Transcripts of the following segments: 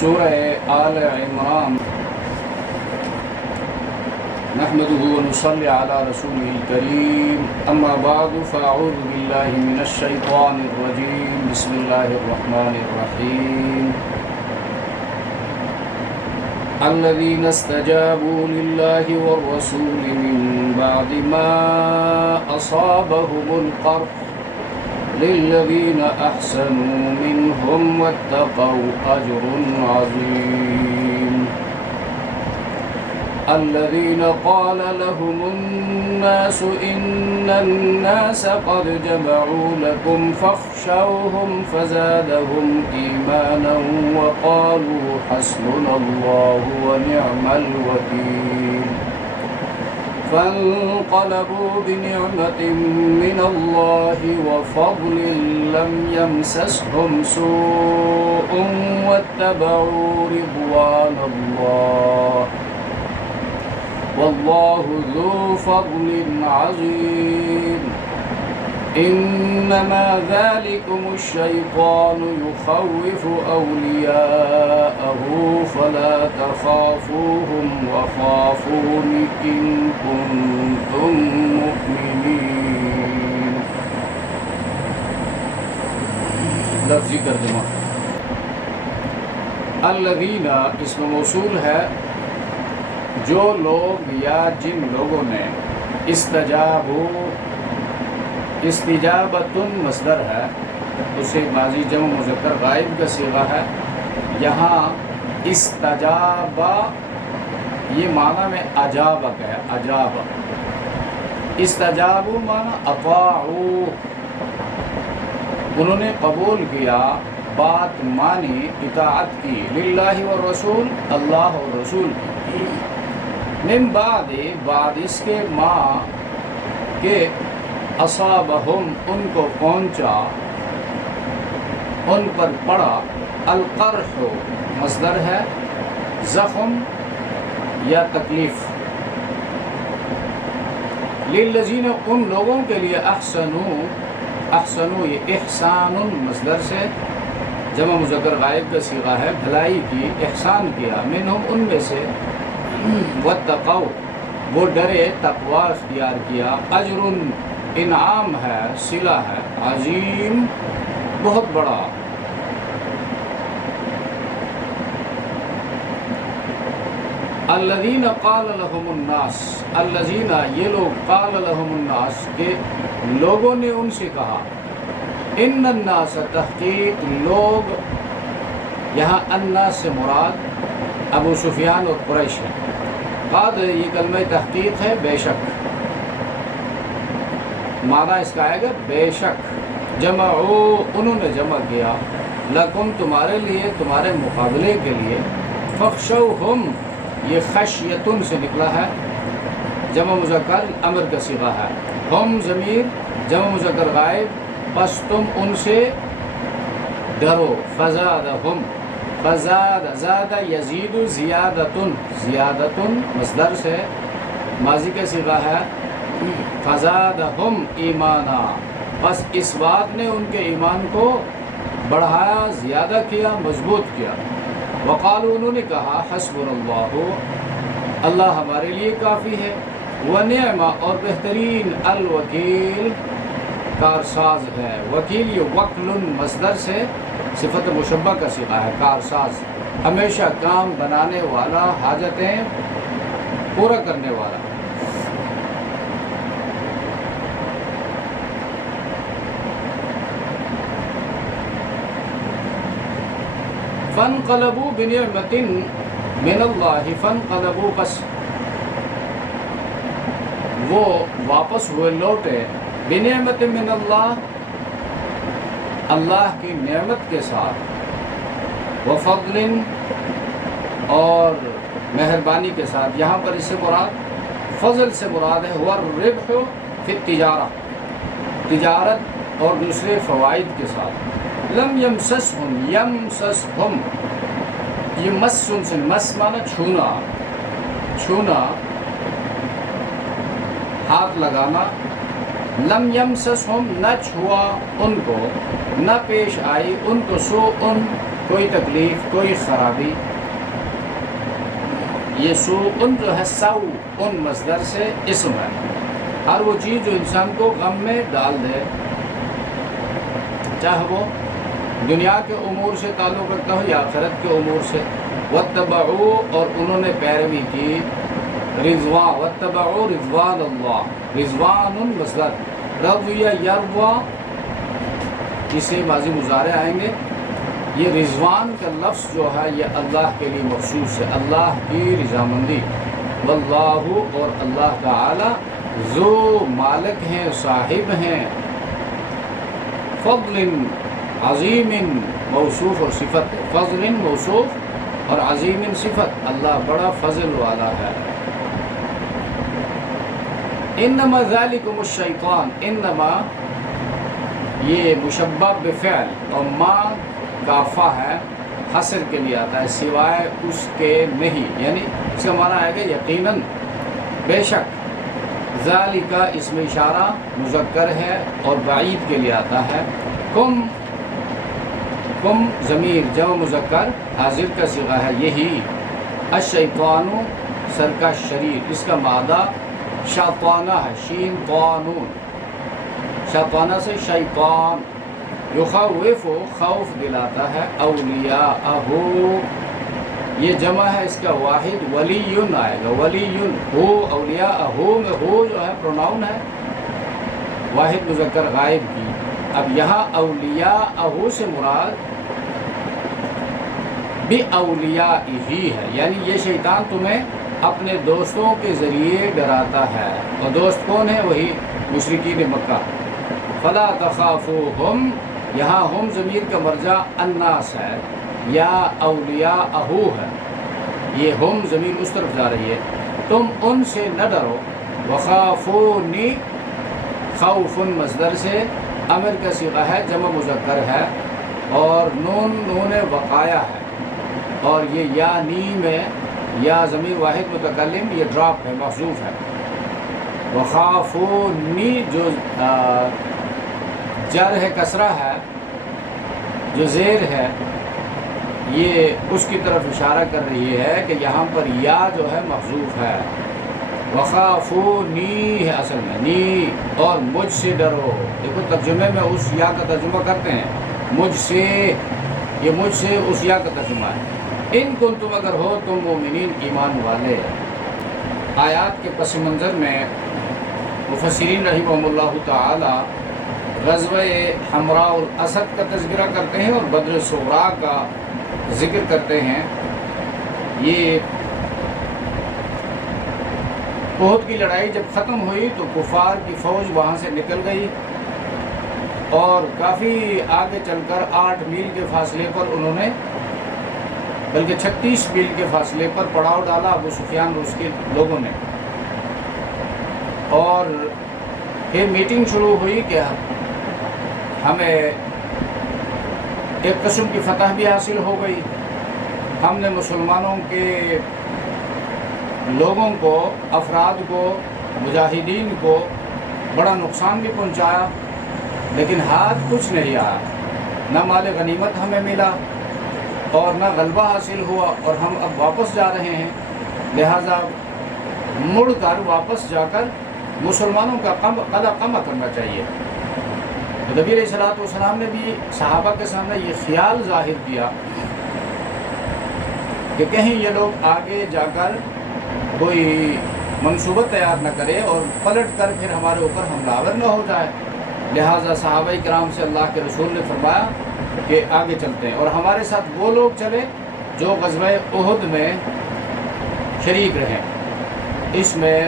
سورہ آل عمران نحمده ونصلي على رسوله الكريم اما بعد فاعوذ بالله من الشيطان الرجيم بسم الله الرحمن الرحيم الذين استجابوا لله والرسول من بعد ما أصابهم القرح للذين أحسنوا منهم واتقوا أجر عظيم الذين قال لهم الناس إن الناس قد جمعوا لكم فاخشوهم فزادهم إيمانا وقالوا حسبنا الله ونعم الوكيل فانقلبوا بنعمة من الله وفضل لم يمسسهم سوء واتبعوا رضوان الله والله ذو فضل عظيم إنما ذلكم الشيطان يخوف أولياءه فلا تخافوهم وخافون إن كنتم مؤمنين. لفظی ترجمہ الذین اسم موصول ہے جو لوگ یا جن لوگوں نے استجابتن مصدر ہے، اسے ماضی جمع مذکر غائب کا صیغہ ہے. یہاں استجابہ یہ معنی میں اجاب کا ہے. اجاب استجابوا معنی اطاعوا، انہوں نے قبول کیا، بات مانی، اطاعت کی، للہ والرسول اللہ اور رسول کی، من بعد اس کے ما کہ اصابہم ان کو پہنچا، ان پر پڑا، القرح مصدر ہے، زخم یا تکلیف، للذین ان لوگوں کے لیے احسنوا یہ احسان مصدر سے جمع مذکر غائب کا صیغہ ہے، بھلائی کی، احسان کیا، منہم ان میں سے، واتقوا وہ ڈرے، تقوی اختیار کیا، اجر انعام ہے، صلہ ہے، عظیم بہت بڑا. الذین قال لهم الناس، الذین یہ لوگ، قال لهم الناس کہ لوگوں نے ان سے کہا، ان الناس تحقیق لوگ، یہاں الناس سے مراد ابو سفیان اور قریش ہے. قاد یہ کلمہ تحقیق ہے، بے شک، معنی اس کا آئے گا بے شک. جمعو انہوں نے جمع کیا، لکم تمہارے لیے، تمہارے مقابلے کے لیے، فخشوہم یہ خشیتن سے نکلا ہے، جمع مذکر امر کا صیغہ ہے، ہم ضمیر جمع مذکر غائب، بس تم ان سے ڈرو، فزادہم زاد یزید زیادتن مصدر سے ماضی کا صیغہ ہے، فزادہم ایمانا بس اس بات نے ان کے ایمان کو بڑھایا، زیادہ کیا، مضبوط کیا. وقالوا انہوں نے کہا، حسبنا اللہ اللہ ہمارے لیے کافی ہے، ونعم اور بہترین، الوکیل کارساز ہے. وکیل یہ وکل مصدر سے صفت مشبہ کا صیغہ ہے، کارساز ہمیشہ کام بنانے والا، حاجتیں پورا کرنے والا. فانقلبوا بنعمت من اللہ، فانقلبوا بس وہ واپس ہوئے، لوٹے، بنعمت من اللہ اللہ کی نعمت کے ساتھ، وفضل اور مہربانی کے ساتھ. یہاں پر اس سے مراد فضل سے مراد ہے، ہوا الربح فی التجارہ، تجارت اور دوسرے فوائد کے ساتھ. لم یمسسہم یہ مسن سے، مس مانا چھونا، ہاتھ لگانا. لم یمسسہم نہ چھوا ان کو، نہ پیش آئی ان کو، سوء کوئی تکلیف، کوئی خرابی. یہ سوء جو ہے سو ان مصدر سے اسم ہے، ہر وہ چیز جو انسان کو غم میں ڈال دے، چاہے وہ دنیا کے امور سے تعلق رکھتا ہو یا آخرت کے امور سے. واتبعوا، اور انہوں نے پیروی کی، رضوان، واتبعوا رضوان اللہ، رضوان مصدر، رضی یرضی، اسے ماضی مضارع آئیں گے. یہ رضوان کا لفظ جو ہے یہ اللہ کے لیے مخصوص ہے، اللہ کی رضامندی. واللہ، اور اللہ تعالی، ذو مالک ہیں، صاحب ہیں، فضل عظیم موصوف اور صفت، فضل موصوف اور عظیم صفت، اللہ بڑا فضل والا ہے. انما ذالکم الشیطان، انما یہ مشبہ بفعل اور ما کافہ ہے، حصر کے لیے آتا ہے، سوائے اس کے نہیں، یعنی اس کا معنی آئے گا یقیناً، بے شک. ذالکا اس میں اشارہ مذکر ہے اور بعید کے لیے آتا ہے. کم، کم ضمیر جمع مذکر حاضر کا صیغہ ہے یہی. الشیطان سرکش شریر، اس کا مادہ شیطانہ ہے، شین قانون، شیطانہ سے شیطان. یخوف، خوف دلاتا ہے، اولیاءہ، یہ جمع ہے، اس کا واحد ولی آئے گا، ولی ہو، اولیاءہ میں ہو جو ہے پروناؤن ہے، واحد مذکر غائب کی. اب یہاں اولیاءہ سے مراد بھی اولیاء ہی ہے، یعنی یہ شیطان تمہیں اپنے دوستوں کے ذریعے ڈراتا ہے، اور دوست کون ہے؟ وہی مشرکین مکہ. فلا تخافوہم، یہاں ہم ضمیر کا مرجع الناس ہے یا اولیاءہ ہے، یہ ہم ضمیر اس طرف جا رہی ہے، تم ان سے نہ ڈرو. وخافونی، خوف مصدر سے امر کا صیغہ ہے، جمع مذکر ہے، اور نون وقایا ہے، اور یہ یا نی میں یا ضمیر واحد متکلم، یہ ڈراپ ہے، محذوف ہے. وخافونی جو جر ہے، کسرہ ہے، جو زیر ہے، یہ اس کی طرف اشارہ کر رہی ہے کہ یہاں پر یا جو ہے محذوف ہے. وخافونی ہے اصل میں، نی، اور مجھ سے ڈرو. دیکھو ترجمے میں اس یا کا ترجمہ کرتے ہیں، مجھ سے، یہ مجھ سے اس یا کا ترجمہ ہے. ان کنتم، اگر ہو تم مومنین، ایمان والے. آیات کے پس منظر میں مفسرین رحمہم اللہ تعالی غزوہ حمراء الاسد کا تذکرہ کرتے ہیں اور بدر صغریٰ کا ذکر کرتے ہیں. یہ احد کی لڑائی جب ختم ہوئی تو کفار کی فوج وہاں سے نکل گئی، اور کافی آگے چل کر 8 میل کے فاصلے پر انہوں نے، بلکہ 36 میل کے فاصلے پر پڑاؤ ڈالا ابو سفیان اور اس کے لوگوں نے. اور پھر میٹنگ شروع ہوئی کہ ہمیں ایک قسم کی فتح بھی حاصل ہو گئی، ہم نے مسلمانوں کے لوگوں کو، افراد کو، مجاہدین کو بڑا نقصان بھی پہنچایا، لیکن ہاتھ کچھ نہیں آیا، نہ مال غنیمت ہمیں ملا اور نہ غلبہ حاصل ہوا، اور ہم اب واپس جا رہے ہیں. لہٰذا مڑ کر واپس جا کر مسلمانوں کا قلع قمع کرنا چاہیے. نبی علیہ الصلوۃ والسلام نے بھی صحابہ کے سامنے یہ خیال ظاہر کیا کہ کہیں یہ لوگ آگے جا کر کوئی منصوبہ تیار نہ کرے اور پلٹ کر پھر ہمارے اوپر حملہ آور نہ ہو جائے. لہٰذا صحابہ کرام سے اللہ کے رسول نے فرمایا کہ آگے چلتے ہیں، اور ہمارے ساتھ وہ لوگ چلے جو غزوہ احد میں شریک رہے. اس میں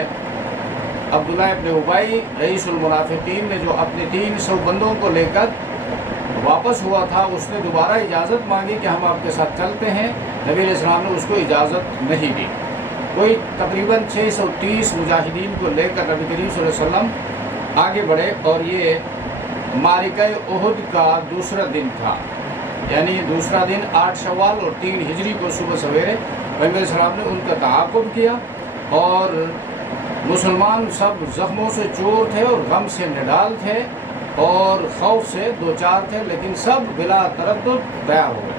عبداللہ ابن ابی رئیس المنافقین نے، جو اپنے 300 بندوں کو لے کر واپس ہوا تھا، اس نے دوبارہ اجازت مانگی کہ ہم آپ کے ساتھ چلتے ہیں. نبی علیہ السلام نے اس کو اجازت نہیں دی. کوئی تقریباً 630 مجاہدین کو لے کر نبی کریم صلی اللہ علیہ وسلم آگے بڑھے، اور یہ معرکہ احد کا دوسرا دن تھا، یعنی دوسرا دن 8 شوال اور 3 ہجری کو صبح سویرے نبی علیہ السلام نے ان کا تعاقب کیا، اور مسلمان سب زخموں سے چور تھے اور غم سے نڈال تھے اور خوف سے دوچار تھے، لیکن سب بلا تردد تیار ہو گئے.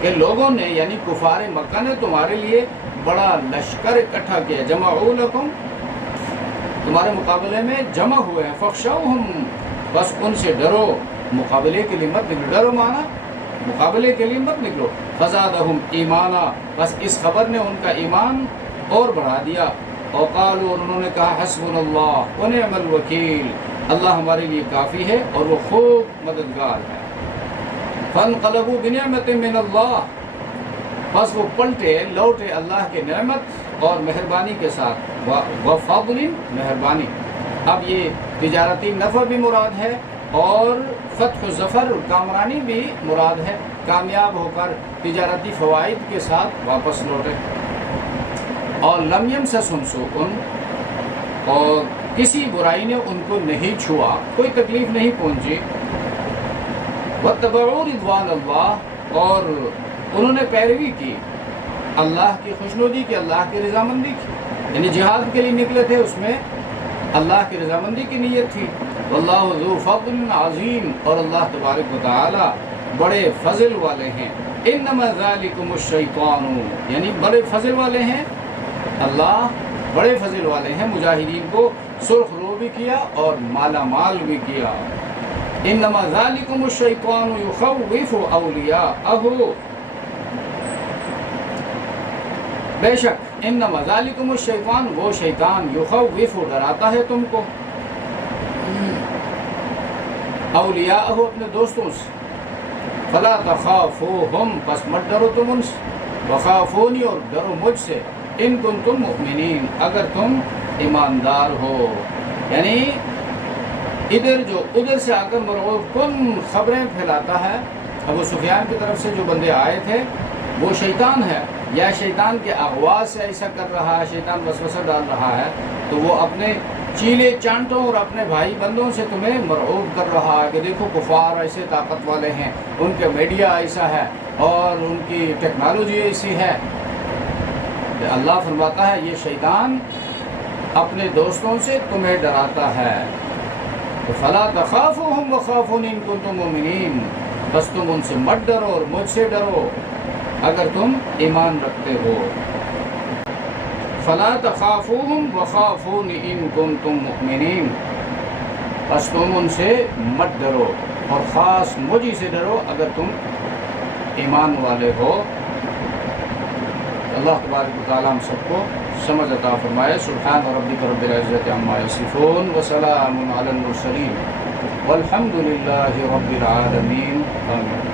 کہ لوگوں نے یعنی کفار مکہ نے تمہارے لیے بڑا لشکر اکٹھا کیا، جمعوا لکم، تمہارے مقابلے میں جمع ہوئے ہیں، فخشوہم، بس ان سے ڈرو، مقابلے کے لیے مت نکلو، ڈرو مانا مقابلے کے لیے مت نکلو، فزادہم ایمانا، بس اس خبر نے ان کا ایمان اور بڑھا دیا، وقالوا، اور انہوں نے کہا حسبنا اللہ ونعم الوکیل، اللہ ہمارے لیے کافی ہے اور وہ خوب مددگار ہے۔ فانقلبوا بنعمت من اللہ، بس وہ پلٹے لوٹے اللہ کے نعمت اور مہربانی کے ساتھ، وفضل، مہربانی۔ اب یہ تجارتی نفع بھی مراد ہے اور فتح و ظفر کامرانی بھی مراد ہے، کامیاب ہو کر تجارتی فوائد کے ساتھ واپس لوٹے۔ اور لم یمسسہم سوء، اور کسی برائی نے ان کو نہیں چھوا، کوئی تکلیف نہیں پہنچی، واتبعوا رضوان اللہ، اور انہوں نے پیروی کی اللہ کی خوشنودی کی، اللہ کی رضامندی کی، یعنی جہاد کے لیے نکلے تھے، اس میں اللہ کی رضامندی کی نیت تھی۔ واللہ ذو فضل عظیم، اور اللہ تبارک و تعالی بڑے فضل والے ہیں۔ انما ذالکم الشیطان، یعنی بڑے فضل والے ہیں، اللہ بڑے فضل والے ہیں، مجاہدین کو سرخ رو بھی کیا اور مالا مال بھی کیا۔ انما ذالکم الشیطان یخوف اولیاءہ، بے شک انما ذالکم الشیطان، وہ شیطان، یخوف، ڈراتا ہے تم کو، اولیاءہ، اپنے دوستوں سے، فلا تخافوہم، پس مت ڈرو تم ان سے، وخافونی، اور ڈرو مجھ سے، ان کنتم مؤمنین، اگر تم ایماندار ہو۔ یعنی ادھر سے آ کر مرعوب کن خبریں پھیلاتا ہے، ابو سفیان کی طرف سے جو بندے آئے تھے وہ شیطان ہے، یا شیطان کے اغوا سے ایسا کر رہا ہے، شیطان وسوسہ ڈال رہا ہے، تو وہ اپنے چیلے چانٹوں اور اپنے بھائی بندوں سے تمہیں مرعوب کر رہا ہے کہ دیکھو کفار ایسے طاقت والے ہیں، ان کے میڈیا ایسا ہے اور ان کی ٹیکنالوجی ایسی ہے۔ اللہ فرماتا ہے یہ شیطان اپنے دوستوں سے تمہیں ڈراتا ہے، فلا تخافوہم وخافونی ان کنتم مؤمنین، بس تم ان سے مت ڈرو اور مجھ سے ڈرو اگر تم ایمان رکھتے ہو۔ فلا تخافوہم وخافونی ان کنتم مؤمنین، بس تم ان سے مت ڈرو اور خاص مجھ سے ڈرو اگر تم ایمان والے ہو۔ اللہ تبارک و تعالی ہم سب کو سمجھ عطا فرمائے۔ سبحان ربک رب العزت عما یصفون وسلام علی المرسلین والحمد للہ رب العالمین، آمین۔